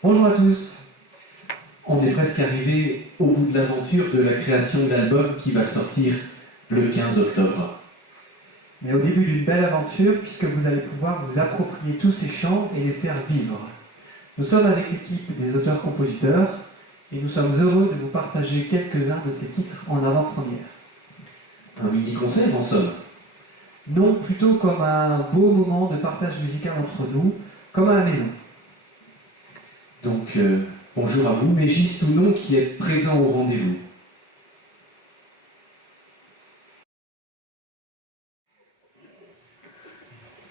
Bonjour à tous. On est presque arrivé au bout de l'aventure de la création de l'album qui va sortir le 15 octobre. Mais au début d'une belle aventure, puisque vous allez pouvoir vous approprier tous ces chants et les faire vivre. Nous sommes avec l'équipe des auteurs-compositeurs et nous sommes heureux de vous partager quelques-uns de ces titres en avant-première. Un mini-concert en somme. Non, plutôt comme un beau moment de partage musical entre nous, comme à la maison. Donc, bonjour à vous, Mégis ou non, qui êtes présent au rendez-vous.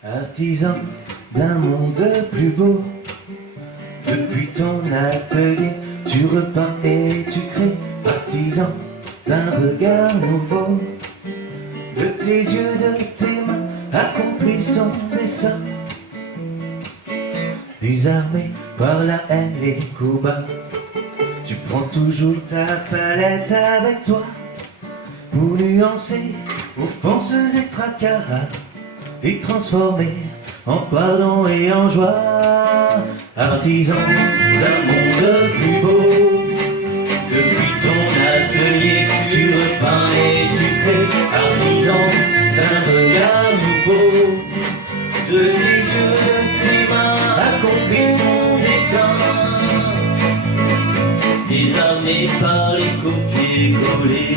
Artisan d'un monde plus beau, depuis ton atelier, tu repeins et tu crées. Artisan d'un regard nouveau, de tes yeux, de tes mains, accomplis son dessin. Désarmé par la haine et les coups bas, tu prends toujours ta palette avec toi pour nuancer offenses et tracas et transformer en pardon et en joie. Artisan d'un monde plus beau, depuis ton atelier tu repeins et tu crées. Artisan d'un regard nouveau, passionné par les copier-coller,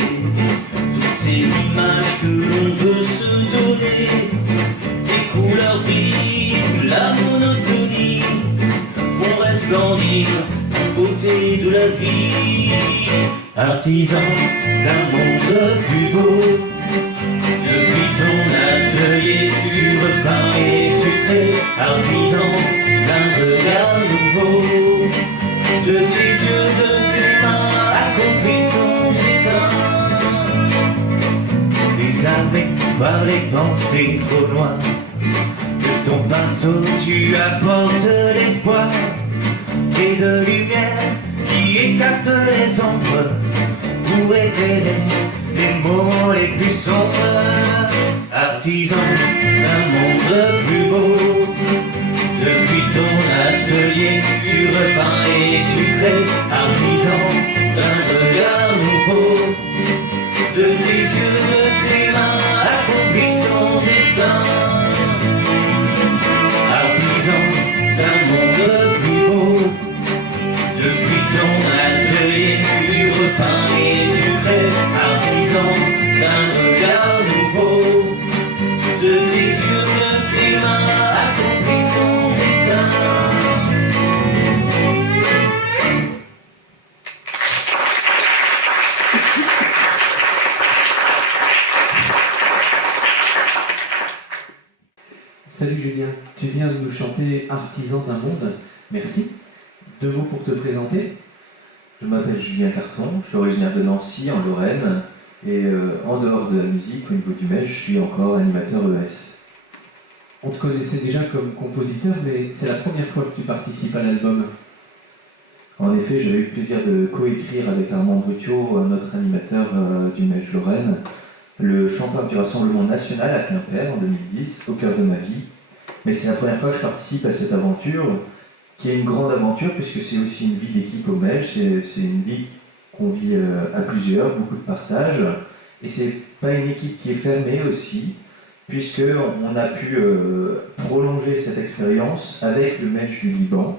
toutes ces images que l'on veut se donner. Tes couleurs brisent la monotonie, font resplendir la beauté de la vie. Artisan d'un monde plus beau, depuis ton atelier tu repeins et tu crées. Artisan d'un regard nouveau, de tes yeux, de tes mains, accomplis son dessin. Désarmé par les pensées trop loin, de ton pinceau tu apportes l'espoir et de lumière qui écarte les ombres pour éclairer les moments les plus sombres. Artisan d'un monde plus beau, depuis ton atelier tu repeins et tu crées. Artisan d'un regard nouveau, de tes yeux, de tes mains, accomplis son dessin. Artisan d'un monde plus beau, depuis ton atelier tu repeins et tu crées. Artisan d'un regard nouveau, de tes yeux, de tes mains, accomplis son dessin. Salut Julien, tu viens de nous chanter Artisan d'un monde, merci. 2 mots pour te présenter. Je m'appelle Julien Carton, je suis originaire de Nancy, en Lorraine, et en dehors de la musique, au niveau du MEL, je suis encore animateur ES. On te connaissait déjà comme compositeur, mais c'est la première fois que tu participes à l'album. En effet, j'avais eu le plaisir de coécrire avec Armand Brutio, notre animateur du MEL Lorraine, le chanteur du Rassemblement National à Quimper en 2010, au cœur de ma vie. Mais c'est la première fois que je participe à cette aventure, qui est une grande aventure, puisque c'est aussi une vie d'équipe au MEL, c'est une vie qu'on vit à plusieurs, beaucoup de partage, et c'est pas une équipe qui est fermée aussi, puisqu'on a pu prolonger cette expérience avec le MEL du Liban,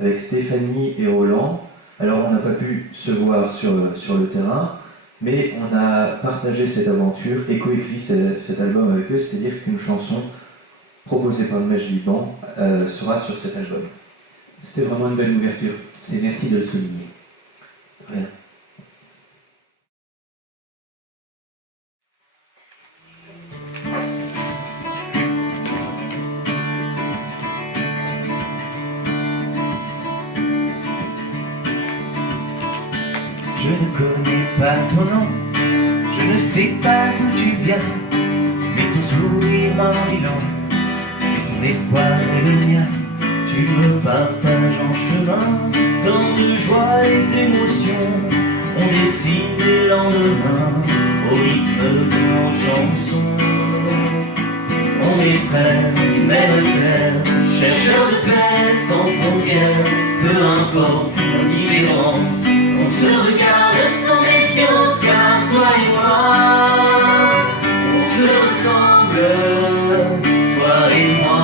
avec Stéphanie et Roland. Alors on n'a pas pu se voir sur le terrain, mais on a partagé cette aventure et coécrit cet album avec eux, c'est-à-dire qu'une chanson proposée par le MEL du Liban sera sur cet album. C'était vraiment une belle ouverture, c'est merci de le souligner. Rien. Je ne connais pas ton nom, je ne sais pas d'où tu viens, mais ton sourire m'en dit long, ton espoir est le mien. Tu me partages en chemin, tant de joie et d'émotion. On dessine les lendemains au rythme de nos chansons. On est frères du même terre, chercheurs de paix sans frontières. Peu importe nos différences, on se regarde sans méfiance, car toi et moi, on se ressemble, toi et moi.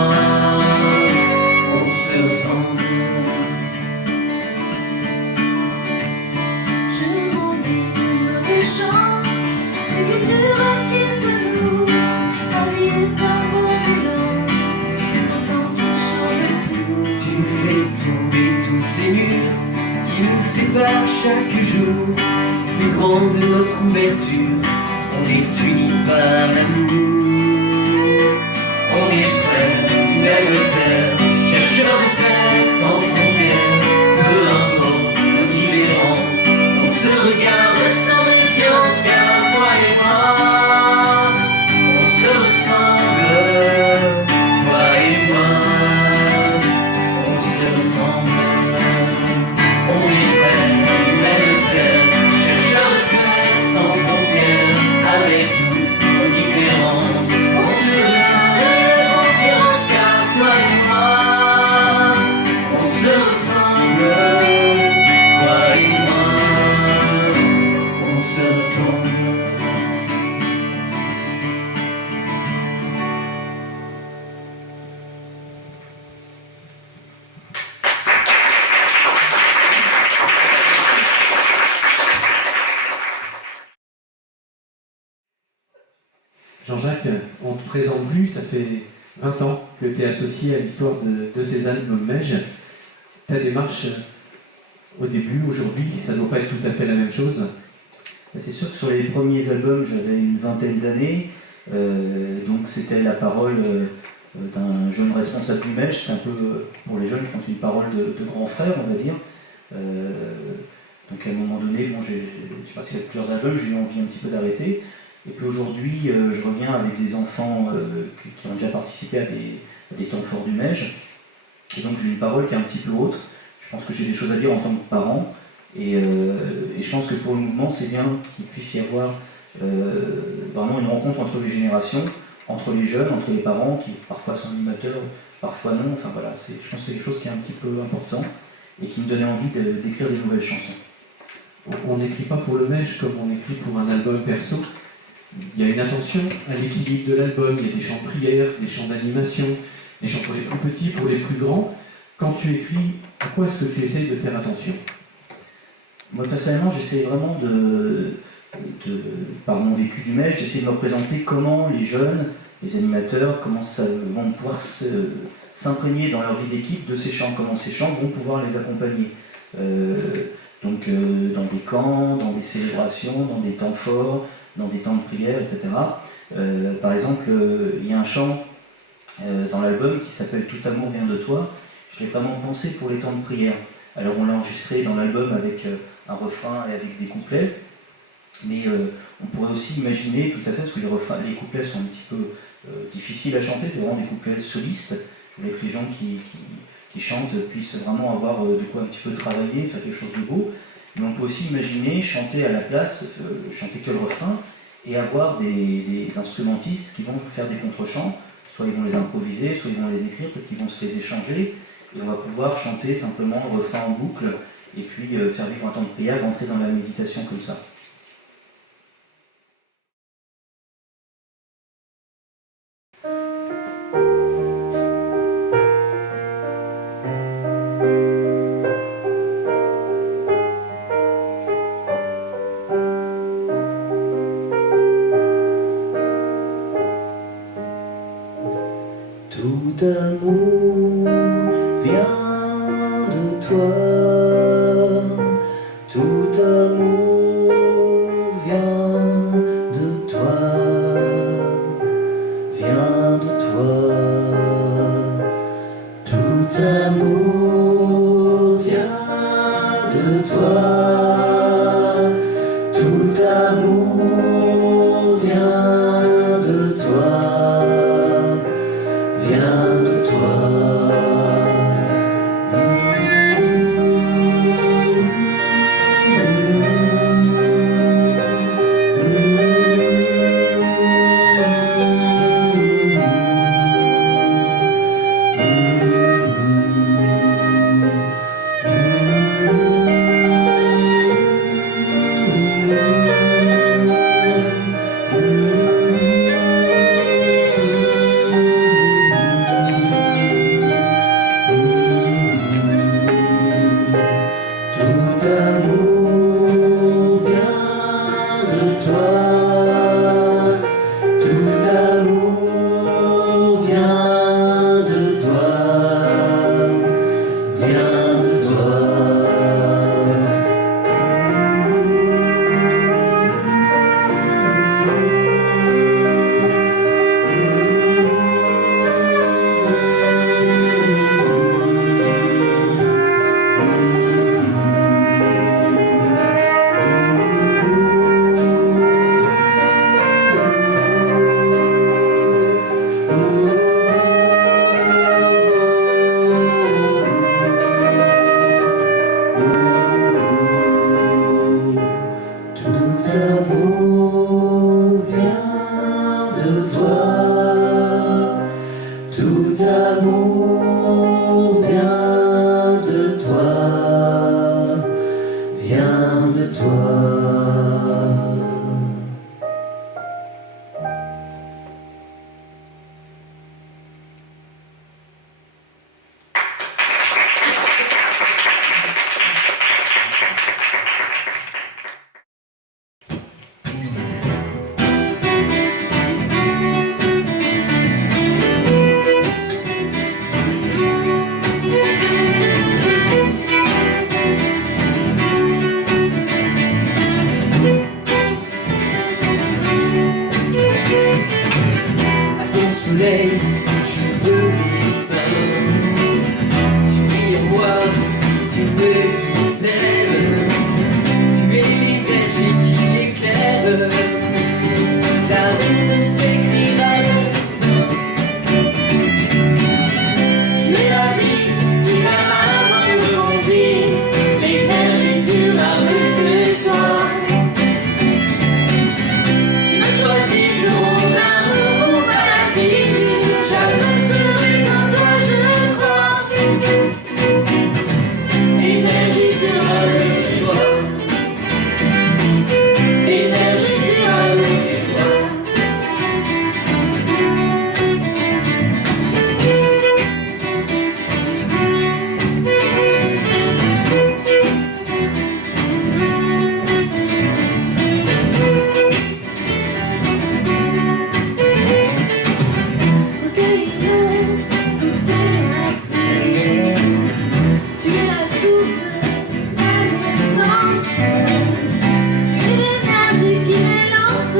Chaque jour, plus grande notre ouverture, on est unis par l'amour. On est frères, même terre, chercheurs de paix sans frontières. Peu importe nos différences, on se regarde sans méfiance, car toi et moi, on se ressemble. Toi et moi, on se ressemble. On est frères. Chercheurs de paix sans frontières, avec toutes nos différences. Jean-Jacques, on ne te présente plus, ça fait 20 ans que tu es associé à l'histoire de ces albums Mej. Ta démarche au début, aujourd'hui, ça ne doit pas être tout à fait la même chose. C'est sûr que sur les premiers albums, j'avais une vingtaine d'années, donc c'était la parole d'un jeune responsable du Mej. C'est un peu, pour les jeunes, je pense, une parole de grand frère, on va dire. Donc à un moment donné, bon, j'ai passé plusieurs albums, j'ai eu envie un petit peu d'arrêter. Et puis aujourd'hui, je reviens avec des enfants qui ont déjà participé à des temps forts du Mej. Et donc j'ai une parole qui est un petit peu autre. Je pense que j'ai des choses à dire en tant que parent. Et je pense que pour le mouvement, c'est bien qu'il puisse y avoir vraiment une rencontre entre les générations, entre les jeunes, entre les parents, qui parfois sont animateurs, parfois non. Enfin voilà, je pense que c'est quelque chose qui est un petit peu important et qui me donnait envie d'écrire des nouvelles chansons. On n'écrit pas pour le Mej comme on écrit pour un album perso. Il y a une attention à l'équilibre de l'album, il y a des chants de prière, des chants d'animation, des chants pour les plus petits, pour les plus grands. Quand tu écris, à quoi est-ce que tu essayes de faire attention? Moi personnellement, j'essaie vraiment par mon vécu du Mej, j'essaie de me représenter comment les jeunes, les animateurs, comment ça vont pouvoir s'imprégner dans leur vie d'équipe de ces chants, comment ces chants vont pouvoir les accompagner. Donc dans des camps, dans des célébrations, dans des temps forts, dans des temps de prière, etc. Par exemple, il y a un chant dans l'album qui s'appelle « Tout amour vient de toi ». Je l'ai vraiment pensé pour les temps de prière. Alors on l'a enregistré dans l'album avec un refrain et avec des couplets, mais on pourrait aussi imaginer tout à fait, parce que les couplets sont un petit peu difficiles à chanter, c'est vraiment des couplets solistes. Je voulais que les gens qui chantent puissent vraiment avoir de quoi un petit peu travailler, faire quelque chose de beau. Mais on peut aussi imaginer chanter à la place, chanter que le refrain, et avoir des instrumentistes qui vont faire des contre-chants. Soit ils vont les improviser, soit ils vont les écrire, peut-être qu'ils vont se les échanger, et on va pouvoir chanter simplement le refrain en boucle, et puis faire vivre un temps de prière, rentrer dans la méditation comme ça. Tout amour vient de toi, tout amour vient de toi, vient de toi. Tout amour vient de toi, tout amour vient de toi, vient de toi. soleil, j'ouvre les mains. Tu ris en moi, tu me libères. Tu es l'énergie qui éclaire. L'amour nous écrira demain. Tu es la vie qui va me remplir. L'énergie du âme, c'est toi. Tu me choisis pour mon amour, pour la vie. Jamais serai comme toi, je crois. L'énergie du âme, c'est toi. L'énergie du âme, c'est toi. Tu es la source, la naissance. Tu es l'énergie qui m'élance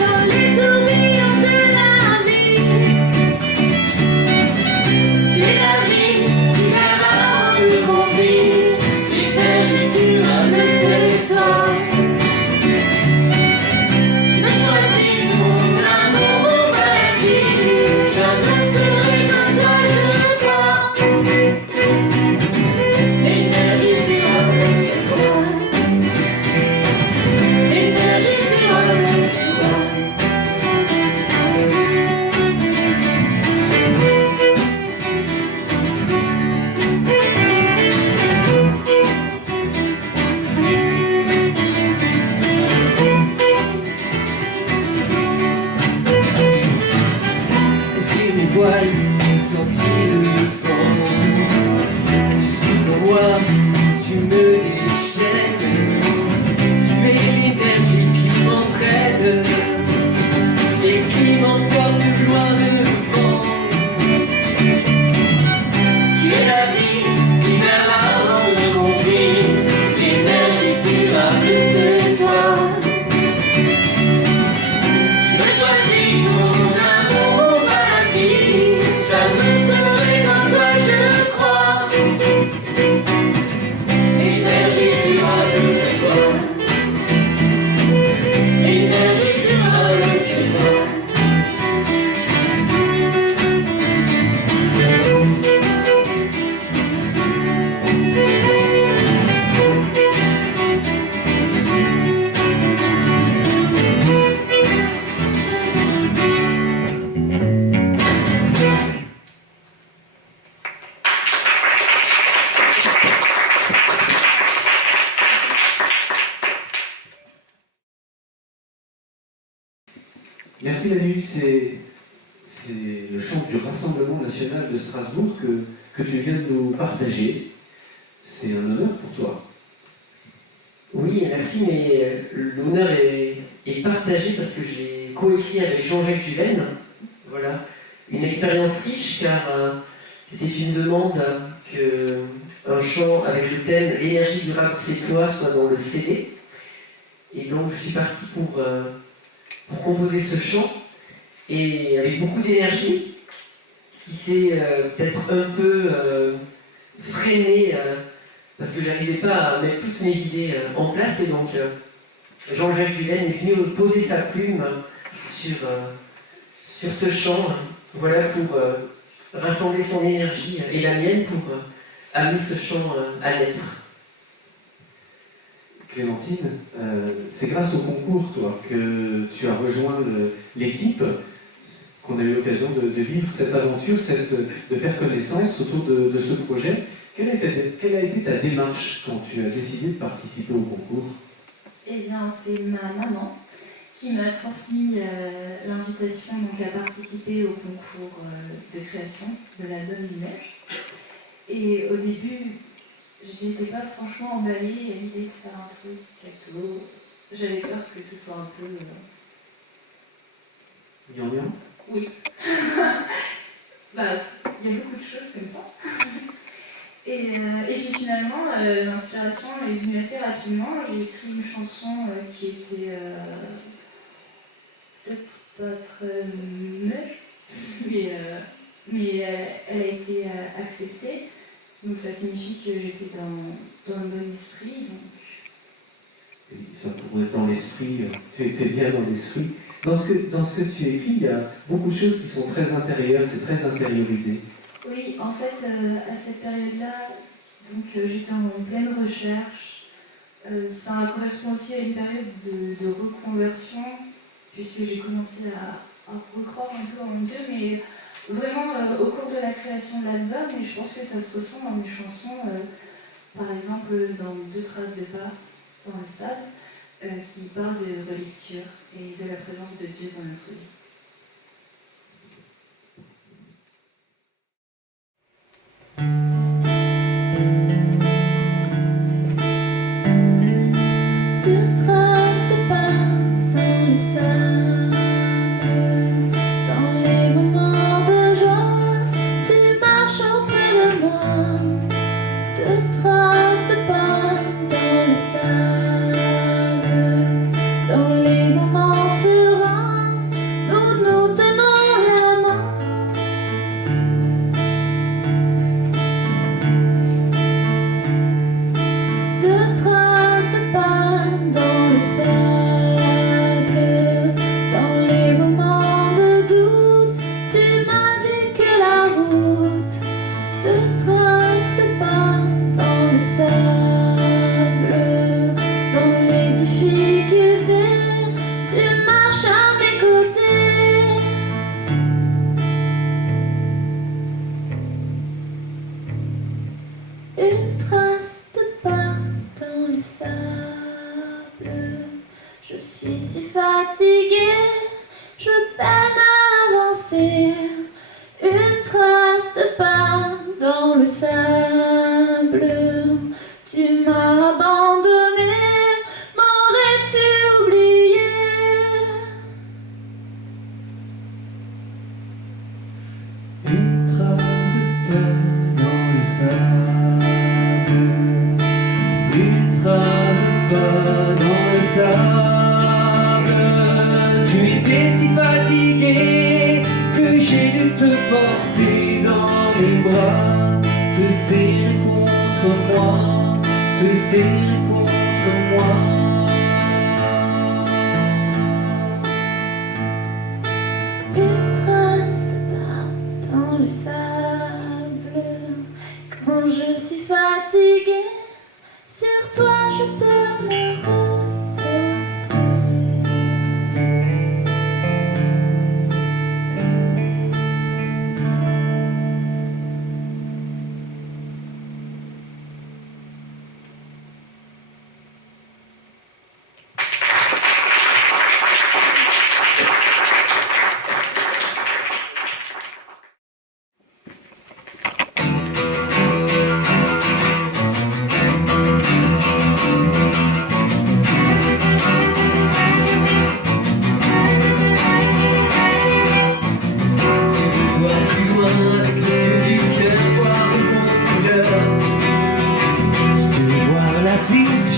dans les tourbillons de la vie. Tu es la vie qui verra me conduire. L'énergie du âme, c'est toi. Tu me choisis mon amour, ma vie. Jamais serai comme toi, je crois. L'énergie du âme, c'est toi. L'énergie du âme, c'est toi. Tire mes voiles, sentir le vent. Tu suis en moi, tu me déchaînes. Tu es l'énergie qui m'entraîne et qui m'emporte loin devant. Tu es la vie qui verra me conduire. L'énergie du âme, c'est toi. Tu me choisis ton amour, ma vie. Jamais serai comme toi, je crois. L'énergie du âme, c'est toi. L'énergie du âme, c'est toi. Merci Manu, c'est le chant du Rassemblement national de Strasbourg que tu viens de nous partager. C'est un honneur pour toi. Oui, merci, mais l'honneur est partagé parce que j'ai coécrit avec Jean-Jacques Juven. Voilà, une expérience riche car c'était une demande qu'un chant avec le thème L'énergie durable c'est toi soit dans le CD. Et donc je suis parti pour composer ce chant et avec beaucoup d'énergie qui s'est peut-être un peu freiné parce que j'arrivais pas à mettre toutes mes idées en place et donc Jean-Jacques Juven est venu poser sa plume sur ce chant, voilà pour rassembler son énergie et la mienne pour amener ce chant à naître. Clémentine, c'est grâce au concours, toi, que tu as rejoint l'équipe, qu'on a eu l'occasion de vivre cette aventure, de faire connaissance autour de ce projet. Quelle a été ta démarche quand tu as décidé de participer au concours? Eh bien, c'est ma maman qui m'a transmis l'invitation donc, à participer au concours de création de l'album Image. Et au début, j'étais pas franchement emballée à l'idée de faire un truc gâteau. J'avais peur que ce soit un peu... Gnangnan? Oui. Bah, il y a beaucoup de choses comme ça. Et puis finalement, l'inspiration est venue assez rapidement. J'ai écrit une chanson qui était peut-être votre meuf, mais elle a été acceptée. Donc ça signifie que j'étais dans le bon esprit. Donc... Et ça pourrait être dans l'esprit, tu étais bien dans l'esprit. Dans ce que tu écris, il y a beaucoup de choses qui sont très intérieures, c'est très intériorisé. Oui, en fait, à cette période-là, donc j'étais en pleine recherche. Ça correspond aussi à une période de reconversion, puisque j'ai commencé à recroire un peu en Dieu, mais vraiment au cours de la création de l'album, et je pense que ça se ressent dans mes chansons, par exemple dans 2 traces de pas dans le sable, qui parle de relecture et de la présence de Dieu dans notre vie.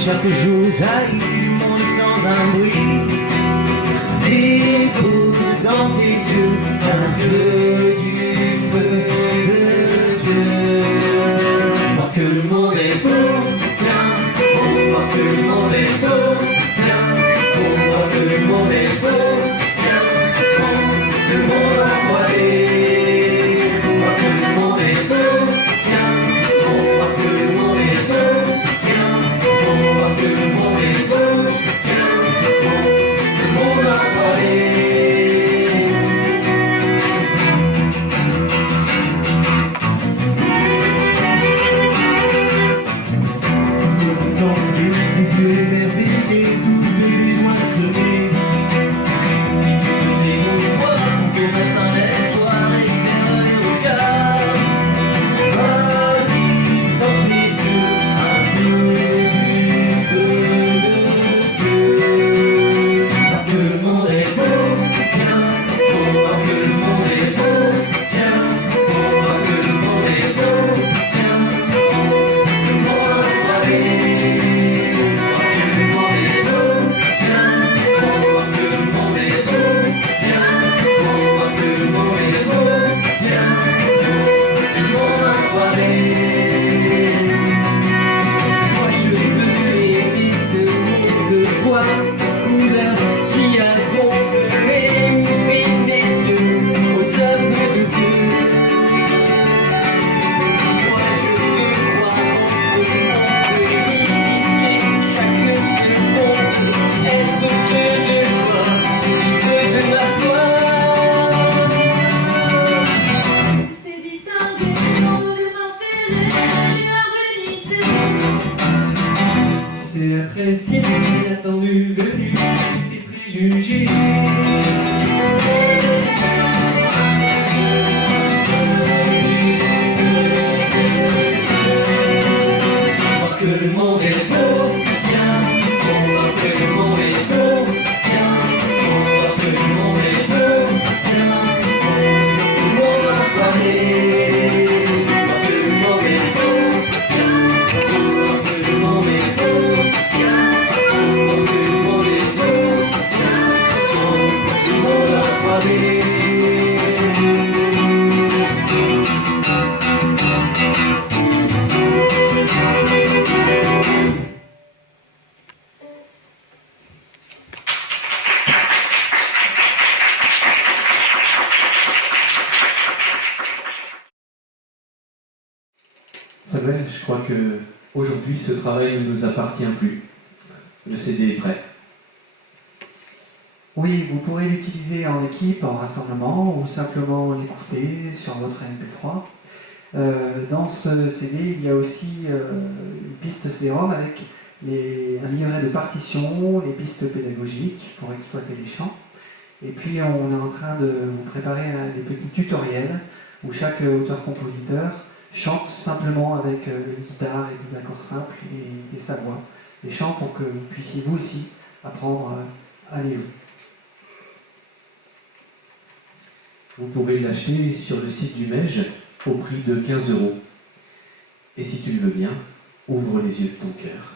Chaque jour jaillit du monde sans un bruit. J'écoute dans tes yeux un feu du feu de Dieu. Voir que le monde est beau, viens. On voit que le monde est beau, viens. On voit que le monde est beau, viens. Le monde a croisé. On voit que le monde est beau, viens. On voit que le monde est beau. Que le monde est beau, le monde a parlé. Samuel, je crois que aujourd'hui ce travail ne nous appartient plus. Le CD est prêt. Oui, vous pourrez l'utiliser en équipe, en rassemblement, ou simplement l'écouter sur votre MP3. Dans ce CD, il y a aussi une piste CD-ROM avec un livret de partitions, les pistes pédagogiques pour exploiter les chants. Et puis on est en train de vous préparer des petits tutoriels où chaque auteur-compositeur chante simplement avec une guitare et des accords simples et sa voix. Les chants pour que vous puissiez vous aussi apprendre à les jouer. Vous pourrez l'acheter sur le site du MEJ au prix de 15 €. Et si tu le veux bien, ouvre les yeux de ton cœur.